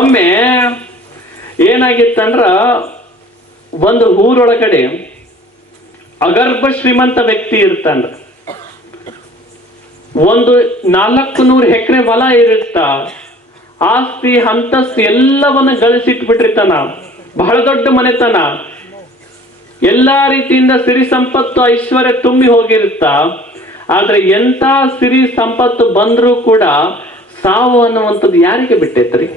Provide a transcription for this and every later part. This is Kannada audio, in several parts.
ಒಮ್ಮೆ ಏನಾಗಿತ್ತಂದ್ರ ಒಂದು ಊರೊಳಗಡೆ ಅಗರ್ಭ ಶ್ರೀಮಂತ ವ್ಯಕ್ತಿ ಇರ್ತಾನ. ಒಂದು 400 ಎಕರೆ ಹೊಲ ಇರುತ್ತ, ಆಸ್ತಿ ಅಂತಸ್ತು ಎಲ್ಲವನ್ನ ಗಳಿಸಿಟ್ಬಿಟ್ಟಿರ್ತಾನ. ಬಹಳ ದೊಡ್ಡ ಮನೆತನ, ಎಲ್ಲಾ ರೀತಿಯಿಂದ ಸಿರಿ ಸಂಪತ್ತು ಐಶ್ವರ್ಯ ತುಂಬಿ ಹೋಗಿರುತ್ತ. ಆದ್ರೆ ಎಂತ ಸಿರಿ ಸಂಪತ್ತು ಬಂದ್ರೂ ಕೂಡ ಸಾವು ಅನ್ನುವಂಥದ್ದು ಯಾರಿಗೆ ಬಿಟ್ಟೈತ್ರಿ?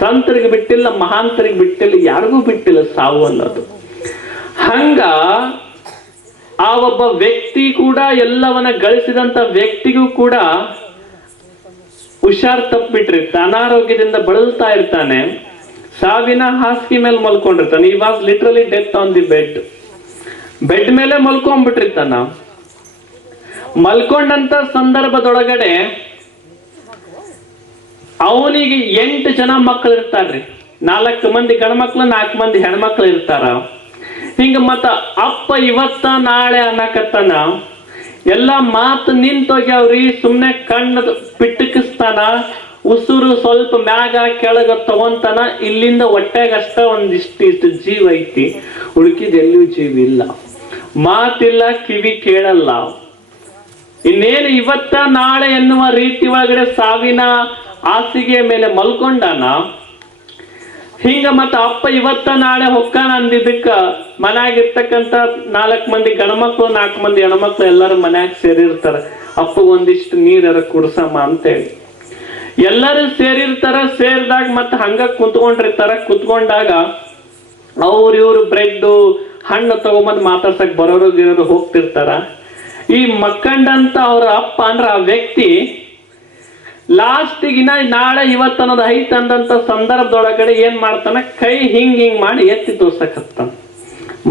ಸಂತರಿಗೆ ಬಿಟ್ಟಿಲ್ಲ, ಮಹಾಂತರಿಗೆ ಬಿಟ್ಟಿಲ್ಲ, ಯಾರಿಗೂ ಬಿಟ್ಟಿಲ್ಲ ಸಾವು ಅನ್ನೋದು. ಹಂಗ ಆ ಒಬ್ಬ ವ್ಯಕ್ತಿ ಕೂಡ, ಎಲ್ಲವನ್ನ ಗಳಿಸಿದಂತ ವ್ಯಕ್ತಿಗೂ ಕೂಡ ಹುಷಾರ್ ತಪ್ಪಿಬಿಟ್ಟಿರ್ತ, ಅನಾರೋಗ್ಯದಿಂದ ಬಳಲ್ತಾ ಇರ್ತಾನೆ, ಸಾವಿನ ಹಾಸಿಗೆ ಮೇಲೆ ಮಲ್ಕೊಂಡಿರ್ತಾನೆ. ಈ was literally death on the bed ಮೇಲೆ ಮಲ್ಕೊಂಡ್ಬಿಟ್ಟಿರ್ತಾನ. ಮಲ್ಕೊಂಡಂತ ಸಂದರ್ಭದೊಳಗಡೆ ಅವನಿಗೆ 8 ಜನ ಮಕ್ಕಳು ಇರ್ತಾರ್ರಿ. 4 ಮಂದಿ ಗಂಡ್ಮಕ್ಳು, 4 ಮಂದಿ ಹೆಣ್ಮಕ್ಳು ಇರ್ತಾರ. ಹಿಂಗ ಮತ್ತ ಅಪ್ಪ ಇವತ್ತ ನಾಳೆ ಅನ್ನಕತ್ತಾನ. ಎಲ್ಲ ಮಾತು ನಿಂತೋಗ್ಯಾವ್ರಿ. ಸುಮ್ನೆ ಕಣ್ಣು ಪಿಟ್ಟಕಿಸ್ತಾನ, ಉಸುರು ಸ್ವಲ್ಪ ಮ್ಯಾಗ ಕೆಳಗ ತಗೊಂತಾನ. ಇಲ್ಲಿಂದ ಹೊಟ್ಟೆಗಷ್ಟ ಒಂದಿಷ್ಟು ಜೀವ ಐತಿ, ಉಳ್ಕಿದೆಲ್ಲೂ ಜೀವ ಇಲ್ಲ. ಮಾತಿಲ್ಲ, ಕಿವಿ ಕೇಳಲ್ಲ. ಇನ್ನೇನು ಇವತ್ತ ನಾಳೆ ಎನ್ನುವ ರೀತಿ ಒಳಗಡೆ ಸಾವಿನ ಹಾಸಿಗೆ ಮೇಲೆ ಮಲ್ಕೊಂಡಾನ. ಹಿಂಗ ಮತ್ತ ಅಪ್ಪ ಇವತ್ತ ನಾಳೆ ಹೊಕ್ಕಾನ ಅಂದಿದ್ದಕ್ಕ ಮನ್ಯಾಗಿರ್ತಕ್ಕಂತ 4 ಮಂದಿ ಗಂಡ್ಮಕ್ಳು, 4 ಮಂದಿ ಹೆಣ್ಮಕ್ಳು ಎಲ್ಲರೂ ಮನ್ಯಾಗ ಸೇರಿರ್ತಾರ. ಅಪ್ಪಗ ಒಂದಿಷ್ಟು ನೀರರ ಕುಡ್ಸಮ್ಮ ಅಂತೇಳಿ ಎಲ್ಲರೂ ಸೇರಿರ್ತಾರ. ಸೇರಿದಾಗ ಮತ್ತ ಹಂಗ ಕುತ್ಕೊಂಡಿರ್ತಾರ. ಕುತ್ಕೊಂಡಾಗ ಇವ್ರು ಬ್ರೆಡ್ ಹಣ್ಣು ತಗೊಂಬಂದ್ ಮಾತಾಡ್ಸಕ್ ಬರೋರು ಗಿರೋರು ಹೋಗ್ತಿರ್ತಾರ. ಈ ಮಕ್ಕಂಡಂತ ಅವ್ರ ಅಪ್ಪ ಅಂದ್ರ ಆ ವ್ಯಕ್ತಿ ಲಾಸ್ಟಿಗಿನ ನಾಳೆ ಇವತ್ತು ಅನ್ನೋದು ಐತ್ ಅಂದಂತ ಸಂದರ್ಭದೊಳಗಡೆ ಏನ್ ಮಾಡ್ತಾನ, ಕೈ ಹಿಂಗ್ ಮಾಡಿ ಎತ್ತಿ ತೋರ್ಸಕತ್ತಾನ.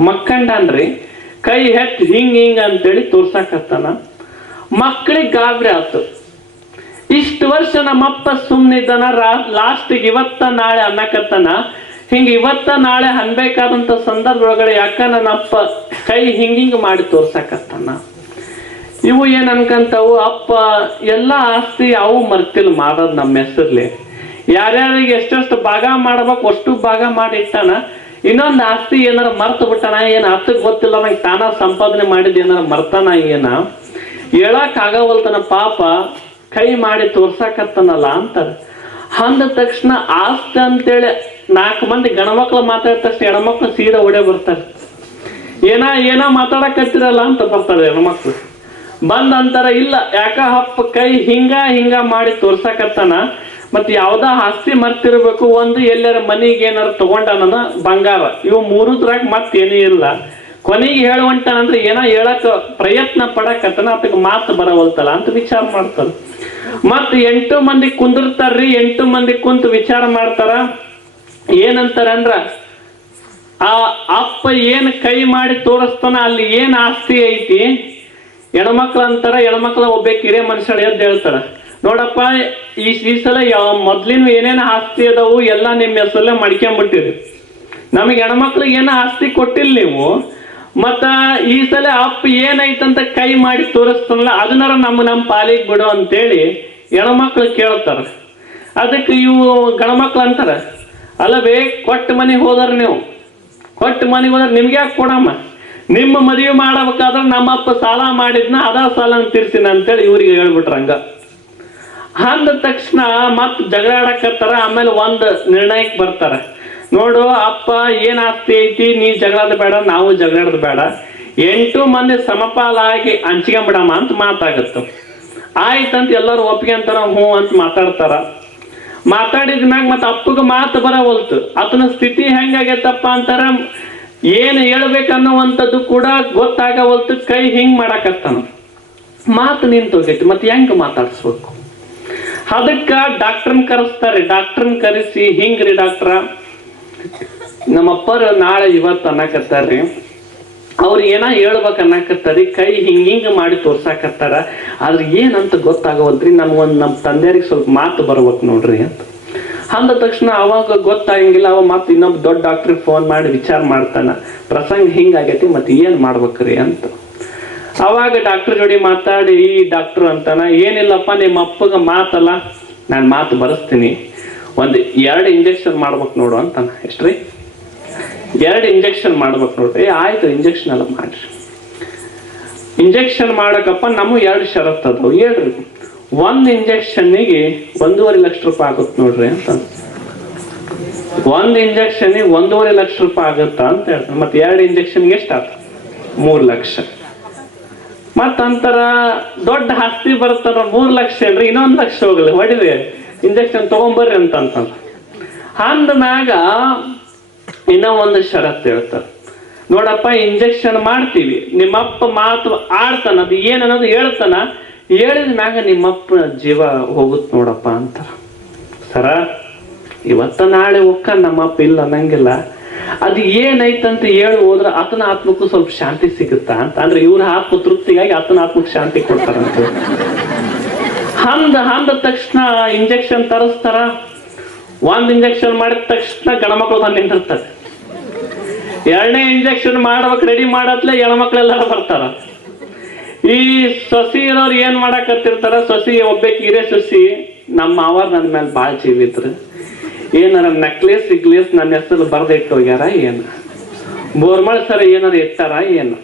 ಮಕ್ಕಂಡನ್ರಿ, ಕೈ ಎತ್ತಿ ಹಿಂಗ್ ಅಂತೇಳಿ ತೋರ್ಸಕತ್ತಾನ. ಮಕ್ಕಳಿಗೆ ಗಾಬರಿ ಆತು. ಇಷ್ಟು ವರ್ಷ ನಮ್ಮಪ್ಪ ಸುಮ್ನಿದ್ದಾನ, ಲಾಸ್ಟಿಗೆ ಇವತ್ತ ನಾಳೆ ಅನ್ನಕತ್ತಾನ. ಹಿಂಗ ಇವತ್ತ ನಾಳೆ ಅನ್ಬೇಕಾದಂತ ಸಂದರ್ಭದೊಳಗಡೆ ಯಾಕ ನನ್ನಪ್ಪ ಕೈ ಹಿಂಗ್ ಮಾಡಿ ತೋರ್ಸಕತ್ತಾನ. ಇವು ಏನ್ ಅನ್ಕಂತಾವು, ಅಪ್ಪ ಎಲ್ಲಾ ಆಸ್ತಿ ಅವು ಮರ್ತಿಲ್ ಮಾಡೋದ್ ನಮ್ಮ ಹೆಸರ್ಲಿ. ಯಾರ್ಯಾರಿಗೆ ಎಷ್ಟೆಷ್ಟು ಭಾಗ ಮಾಡ್ಬೇಕು ಅಷ್ಟು ಭಾಗ ಮಾಡಿ ಇಟ್ಟಾನ. ಇನ್ನೊಂದು ಆಸ್ತಿ ಏನಾರ ಮರ್ತು ಬಿಟ್ಟಾನ, ಏನ್ ಹತ್ತಕ್ ಗೊತ್ತಿಲ್ಲ, ನಂಗೆ ತಾನ ಸಂಪಾದನೆ ಮಾಡಿದ್ ಏನಾರ ಮರ್ತಾನ, ಏನ ಹೇಳಕ್ ಆಗವಲ್ತನ. ಪಾಪ ಕೈ ಮಾಡಿ ತೋರ್ಸಾಕತ್ತನಲ್ಲ ಅಂತಾರ. ಅಂದ ತಕ್ಷಣ ಆಸ್ತಿ ಅಂತೇಳಿ 4 ಮಂದಿ ಗಣಮಕ್ಳು ಮಾತಾಡಿದ ತಕ್ಷಣ ಹೆಣ್ಮಕ್ಳು ಸೀದಾ ಓಡೇ ಬರ್ತಾರೆ. ಏನ ಮಾತಾಡಕತ್ತಿರಲ್ಲ ಅಂತ ಬರ್ತಾರೆ ಹೆಣ್ಮಕ್ಳು. ಬಂದ್ ಅಂತಾರ, ಇಲ್ಲ ಯಾಕ ಅಪ್ಪ ಕೈ ಹಿಂಗ ಮಾಡಿ ತೋರ್ಸಕತ್ತಾನ. ಮತ್ ಯಾವ್ದ ಆಸ್ತಿ ಮರ್ತಿರ್ಬೇಕು, ಒಂದು ಎಲ್ಲಾರ ಮನಿಗೆ ಏನಾರ ತಗೊಂಡಾನ ಬಂಗಾರ, ಇವು 3ದ್ರಾಗ ಮತ್ತೇನೂ ಇಲ್ಲ. ಕೊನೆಗೆ ಹೇಳುವಂತಾನಂದ್ರೆ ಏನ ಹೇಳಕ್ ಪ್ರಯತ್ನ ಪಡಕತ್ತನ, ಅದಕ್ಕೆ ಮಾತು ಬರವಲ್ತಲ್ಲ ಅಂತ ವಿಚಾರ ಮಾಡ್ತಾರ. ಮತ್ 8 ಮಂದಿ ಕುಂದಿರ್ತಾರ್ರಿ. 8 ಮಂದಿ ಕುಂತು ವಿಚಾರ ಮಾಡ್ತಾರ. ಏನಂತಾರ ಅಂದ್ರ, ಆ ಅಪ್ಪ ಏನ್ ಕೈ ಮಾಡಿ ತೋರಿಸ್ತಾನ ಅಲ್ಲಿ ಏನ್ ಆಸ್ತಿ ಐತಿ. ಹೆಣ್ಮಕ್ಳು ಅಂತಾರ, ಹೆಣ್ಮಕ್ಳ ಒಬ್ಬ ಕಿರಿಯ ಮನುಷ್ಯ ಎದ್ದು ಹೇಳ್ತಾರ, ನೋಡಪ್ಪ ಈ ಸಲ ಮೊದ್ಲಿನ ಏನೇನ ಆಸ್ತಿ ಅದಾವು ಎಲ್ಲಾ ನಿಮ್ ಹೆಸರಲ್ಲೇ ಮಡ್ಕೊಂಡ್ಬಿಟ್ಟಿರಿ. ನಮಗೆ ಹೆಣ್ಮಕ್ಳಿಗೆ ಏನ ಆಸ್ತಿ ಕೊಟ್ಟಿಲ್ಲ ನೀವು. ಮತ್ತ ಈ ಸಲ ಅಪ್ಪ ಏನೈತಂತ ಕೈ ಮಾಡಿ ತೋರಿಸ್ತಾನಲ್ಲ ಅದನ್ನಾರ ನಮ್ಮ ಪಾಲಿಗೆ ಬಿಡು ಅಂತೇಳಿ ಹೆಣ್ಮಕ್ಳು ಕೇಳ್ತಾರ. ಅದಕ್ಕೆ ಇವು ಗಣಮಕ್ಳು ಅಂತಾರ, ಅಲ್ಲವೇ ಕೊಟ್ಟ ಮನೆಗೆ ಹೋದಾರ, ನೀವು ಕೊಟ್ಟ ಮನೆಗೆ ಹೋದ್ರ ನಿಮ್ಗೆ ಯಾಕೆ ಕೊಡಮ್ಮ, ನಿಮ್ಮ ಮದುವೆ ಮಾಡಬೇಕಾದ್ರೆ ನಮ್ಮಪ್ಪ ಸಾಲ ಮಾಡಿದ್ನ ಅದ ಸಾಲ ತೀರ್ಸಿನ ಅಂತೇಳಿ ಇವ್ರಿಗೆ ಹೇಳ್ಬಿಟ್ರಂಗ. ಅಂದ ತಕ್ಷಣ ಮತ್ ಜಗಳ ಆಡಕತ್ತಾರ. ಆಮೇಲೆ ಒಂದ್ ನಿರ್ಣಯಕ್ಕೆ ಬರ್ತಾರ, ನೋಡು ಅಪ್ಪ ಏನ್ ಆಸ್ತಿ ಐತಿ, ನೀ ಜಗಳದ ಬೇಡ, ನಾವು ಜಗಳದ ಬೇಡ, 8 ಮಂದಿ ಸಮಪಾಲಾಗಿ ಹಂಚ್ಕೊಂಡ್ಬಿಡಮ್ಮ ಅಂತ ಮಾತಾಗತ್ತ. ಆಯ್ತಂತ ಎಲ್ಲರೂ ಒಪ್ಪಿಗೆ ಅಂತಾರ, ಹ್ಞೂ ಅಂತ ಮಾತಾಡ್ತಾರ. ಮಾತಾಡಿದ್ಮ್ಯಾಗ ಮತ್ತ ಅಪ್ಪಗ ಮಾತು ಬರವಲ್ತು. ಆತನ ಸ್ಥಿತಿ ಹೆಂಗಾಗೈತಪ್ಪ ಅಂತಾರ, ಏನ್ ಹೇಳ್ಬೇಕನ್ನುವಂಥದ್ದು ಕೂಡ ಗೊತ್ತಾಗವಲ್ತು. ಕೈ ಹಿಂಗ್ ಮಾಡಕತ್ತಾನ, ಮಾತು ನಿಂತೋಗೈತಿ. ಮತ್ತೆ ಹೆಂಗ ಮಾತಾಡ್ಸ್ಬೇಕು? ಅದಕ್ಕ ಡಾಕ್ಟರ್ನ ಕರೆಸ್ತಾರೆ. ಡಾಕ್ಟರ್ನ ಕರೆಸಿ, ಹಿಂಗ್ರಿ ಡಾಕ್ಟ್ರ, ನಮ್ಮಪ್ಪರು ನಾಳೆ ಇವತ್ತು ಅನ್ನಕತ್ತಾರ್ರಿ, ಅವ್ರು ಏನ ಹೇಳ್ಬೇಕ ಅನ್ನಕತ್ತಾರಿ, ಕೈ ಹಿಂಗ ಮಾಡಿ ತೋರ್ಸಾಕತ್ತಾರ, ಆದ್ರೆ ಏನಂತ ಗೊತ್ತಾಗವಲ್ರಿ, ನಮ್ಮ ತಂದೆಯರಿಗೆ ಸ್ವಲ್ಪ ಮಾತು ಬರ್ಬೇಕು ನೋಡ್ರಿ ಅಂತ. ಅಂದ ತಕ್ಷಣ ಅವಾಗ ಗೊತ್ತಾಗಂಗಿಲ್ಲ. ಅವ ಮತ್ತೆ ಇನ್ನೊಬ್ಬ ದೊಡ್ಡ ಡಾಕ್ಟ್ರಿಗೆ ಫೋನ್ ಮಾಡಿ ವಿಚಾರ ಮಾಡ್ತಾನ, ಪ್ರಸಂಗ ಹಿಂಗಾಗೈತಿ, ಮತ್ತೆ ಏನ್ ಮಾಡ್ಬೇಕ್ರಿ ಅಂತ. ಅವಾಗ ಡಾಕ್ಟರ್ ಜೋಡಿ ಮಾತಾಡಿ, ಈ ಡಾಕ್ಟರ್ ಅಂತಾನ, ಏನಿಲ್ಲಪ್ಪ ನಿಮ್ಮ ಅಪ್ಪಗ ಮಾತಲ್ಲ, ನಾನು ಮಾತು ಬರೆಸ್ತೀನಿ, ಒಂದು 2 ಇಂಜೆಕ್ಷನ್ ಮಾಡ್ಬೇಕು ನೋಡು ಅಂತಾನ. ಎಷ್ಟ್ರಿ? 2 ಇಂಜೆಕ್ಷನ್ ಮಾಡ್ಬೇಕು ನೋಡ್ರಿ. ಆಯ್ತು ಇಂಜೆಕ್ಷನ್ ಎಲ್ಲ ಮಾಡ್ರಿ. ಇಂಜೆಕ್ಷನ್ ಮಾಡಕಪ್ಪ ನಮಗೂ 2 ಷರತ್ತು ಅದಾವ, ಹೇಳ್ರಿ. 1 ಇಂಜೆಕ್ಷನ್ನಿಗೆ 1.5 ಲಕ್ಷ ರೂಪಾಯಿ ಆಗುತ್ತೆ ನೋಡ್ರಿ ಅಂತ. 1 ಇಂಜೆಕ್ಷನ್ಗೆ 1.5 ಲಕ್ಷ ರೂಪಾಯಿ ಆಗುತ್ತಾ ಅಂತ ಹೇಳ್ತಾರೆ. ಮತ್ತೆ 2 ಇಂಜೆಕ್ಷನ್ಗೆ ಎಷ್ಟಾಯ್ತು? 3 ಲಕ್ಷ. ಮತ್ತಂತರ ದೊಡ್ಡ ಆಸ್ತಿ ಬರ್ತಾರ 3 ಲಕ್ಷ ಹೇಳ್ರಿ, ಇನ್ನೊಂದು ಲಕ್ಷ ಹೋಗಲ್ಲ ಹೊಡಿರಿ ಇಂಜೆಕ್ಷನ್ ತಗೊಂಬರ್ರಿ ಅಂತಂತ ಅಂದ್ಮ್ಯಾಗ ಇನ್ನೂ ಒಂದು ಷರತ್ತು ಹೇಳ್ತಾರೆ. ನೋಡಪ್ಪ ಇಂಜೆಕ್ಷನ್ ಮಾಡ್ತೀವಿ, ನಿಮ್ಮಪ್ಪ ಮಾತು ಆಡ್ತಾನ, ಅದು ಏನನ್ನೋದು ಹೇಳ್ತಾನ, ಹೇಳಿದ ಮ್ಯಾಗ ನಿಮ್ಮಪ್ಪ ಜೀವ ಹೋಗುತ್ತೆ ನೋಡಪ್ಪ ಅಂತಾರ. ಸರ ಇವತ್ತ ನಾಳೆ ಒಕ್ಕ ನಮ್ಮಪ್ಪ ಇಲ್ಲ ಅನ್ನಂಗಿಲ್ಲ, ಅದು ಏನೈತಂತ ಹೇಳಿ ಹೋದ್ರ ಆತನ ಆತ್ಮಕ್ಕೂ ಸ್ವಲ್ಪ ಶಾಂತಿ ಸಿಗುತ್ತಾ ಅಂತ. ಅಂದ್ರೆ ಇವ್ರ ಆತ್ಮ ತೃಪ್ತಿಗಾಗಿ ಆತನ ಆತ್ಮಕ್ಕೆ ಶಾಂತಿ ಕೊಡ್ತಾರಂತ. ಅಂದ ತಕ್ಷಣ ಇಂಜೆಕ್ಷನ್ ತರಿಸ್ತಾರ. 1 ಇಂಜೆಕ್ಷನ್ ಮಾಡಿದ ತಕ್ಷಣ ಗಣಮಕ್ಳು ಬಂದು ನಿಂತಿರ್ತಾರೆ. 2ನೇ ಇಂಜೆಕ್ಷನ್ ಮಾಡ್ಬೇಕು ರೆಡಿ ಮಾಡತ್ಲೆ ಹೆಣ್ಮಕ್ಳೆಲ್ಲಾರ ಬರ್ತಾರ. ಈ ಸೊಸಿ ಇರೋರು ಏನ್ ಮಾಡಾಕತ್ತಿರ್ತಾರ, ಸೊಸಿ ಒಬ್ಬಾಕಿ ಹಿರೇ ಸೊಸಿ ನಮ್ಮ ಮಾವಾರ್ ನನ್ನ ಮೇಲೆ ಬಾಳ ಜೀವಿದ್ರು, ಏನಾರ ನೆಕ್ಲೇಸ್ ಗಿಕ್ಲೇಸ್ ನನ್ನ ಹೆಸರು ಬರ್ದಿಟ್ಟು ಹೋಗ್ಯಾರ ಏನು, ಬೋರ್ಮಳ್ ಸರ ಏನಾರ ಇಟ್ಟಾರ ಏನು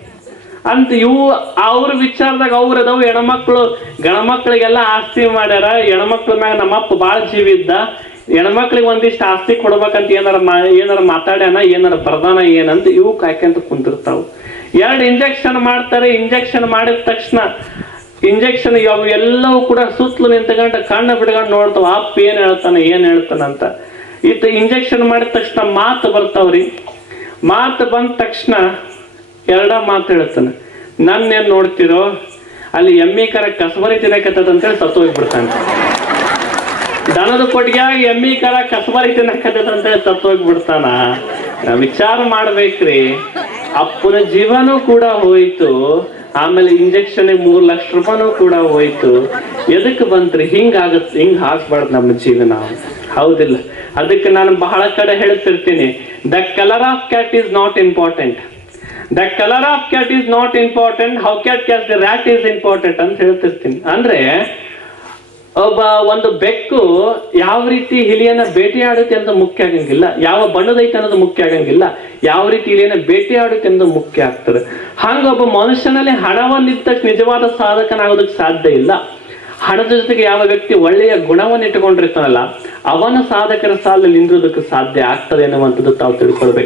ಅಂತ ಇವು ಅವ್ರ ವಿಚಾರದಾಗ ಅವ್ರ ಅದಾವ. ಹೆಣ್ಮಕ್ಳು ಗಣಮಕ್ಳಿಗೆಲ್ಲ ಆಸ್ತಿ ಮಾಡ್ಯಾರ, ಹೆಣ್ಮಕ್ಳ ಮ್ಯಾಗ ನಮ್ಮಪ್ಪ ಬಾಳ ಜೀವಿ ಇದ್ದ, ಹೆಣ್ಮಕ್ಳಿಗೆ ಒಂದಿಷ್ಟು ಆಸ್ತಿ ಕೊಡ್ಬೇಕಂತ ಏನಾರ ಮಾತಾಡ್ಯಾನ, ಏನಾರ ಬರ್ದಾನ ಏನಂತ ಇವು ಕಾಯ್ಕಂತ ಕುಂತಿರ್ತಾವ. 2 ಇಂಜೆಕ್ಷನ್ ಮಾಡ್ತಾರೆ. ಇಂಜೆಕ್ಷನ್ ಮಾಡಿದ ತಕ್ಷಣ ಇಂಜೆಕ್ಷನ್ ಅವು ಎಲ್ಲವೂ ಕೂಡ ಸುತ್ತಲೂ ನಿಂತ್ಕೊಂಡು ಕಣ್ಣು ಬಿಡ್ಕೊಂಡು ನೋಡ್ತಾವ, ಅಪ್ಪ ಏನ್ ಹೇಳ್ತಾನಂತ. ಇತ್ತು ಇಂಜೆಕ್ಷನ್ ಮಾಡಿದ ತಕ್ಷಣ ಮಾತು ಬರ್ತಾವ್ರಿ. ಮಾತು ಬಂದ ತಕ್ಷಣ 2 ಮಾತು ಹೇಳ್ತಾನೆ. ನನ್ನೇನ್ ನೋಡ್ತಿರೋ ಅಲ್ಲಿ ಎಮ್ಮಿ ಕರ ಕಸಬರಿ ತಿನ್ನಕತ್ತಂತೇಳಿ ಸತ್ತೋಗ್ಬಿಡ್ತಾನೆ. ದನದ ಕೊಟ್ಟಿಗೆ ಎಮ್ಮಿ ಕರ ಕಸಬರಿ ತಿನ್ನಕತ್ತಂತೇಳಿ ಸತ್ತೋಗ್ಬಿಡ್ತಾನ. ವಿಚಾರ ಮಾಡ್ಬೇಕ್ರಿ, ಅಪ್ಪನ ಜೀವನೂ ಕೂಡ ಹೋಯ್ತು, ಆಮೇಲೆ ಇಂಜೆಕ್ಷನ್ 3 ಲಕ್ಷ ರೂಪಾಯಿನೂ ಕೂಡ ಹೋಯ್ತು. ಎದಕ್ಕೆ ಬಂತ್ರಿ? ಹಿಂಗ್ ಹಾಕ್ಬಾರ್ದು ನಮ್ಮ ಜೀವನ, ಹೌದಿಲ್ಲ? ಅದಕ್ಕೆ ನಾನು ಬಹಳ ಕಡೆ ಹೇಳ್ತಿರ್ತೀನಿ, the colour of cat is not important, the colour of cat is not important, how cat catch the rat is important ಅಂತ ಹೇಳ್ತಿರ್ತೀನಿ. ಅಂದ್ರೆ ಒಂದು ಬೆಕ್ಕು ಯಾವ ರೀತಿ ಇಲಿಯನ್ನ ಬೇಟೆಯಾಡುತ್ತೆ ಅಂತ ಮುಖ್ಯ ಆಗಂಗಿಲ್ಲ, ಯಾವ ಬಣ್ಣದೈತೆ ಅನ್ನೋದು ಮುಖ್ಯ ಆಗಂಗಿಲ್ಲ, ಯಾವ ರೀತಿ ಇಲಿಯನ್ನ ಬೇಟೆಯಾಡುತ್ತೆ ಅನ್ನೋದು ಮುಖ್ಯ ಆಗ್ತದೆ. ಹಂಗೊಬ್ಬ ಮನುಷ್ಯನಲ್ಲಿ ಹಣವನ್ನಿದ್ದ ನಿಜವಾದ ಸಾಧಕನಾಗೋದಕ್ಕೆ ಸಾಧ್ಯ ಇಲ್ಲ. ಹಣದ ಜೊತೆಗೆ ಯಾವ ವ್ಯಕ್ತಿ ಒಳ್ಳೆಯ ಗುಣವನ್ನು ಇಟ್ಟುಕೊಂಡಿರ್ತಾನಲ್ಲ, ಅವನ ಸಾಧಕರ ಸಾಲಲ್ಲಿ ನಿಂದ್ರೋದಕ್ಕೆ ಸಾಧ್ಯ ಆಗ್ತದೆ ಅನ್ನುವಂಥದ್ದು ತಾವು ತಿಳ್ಕೊಳ್ಬೇಕು.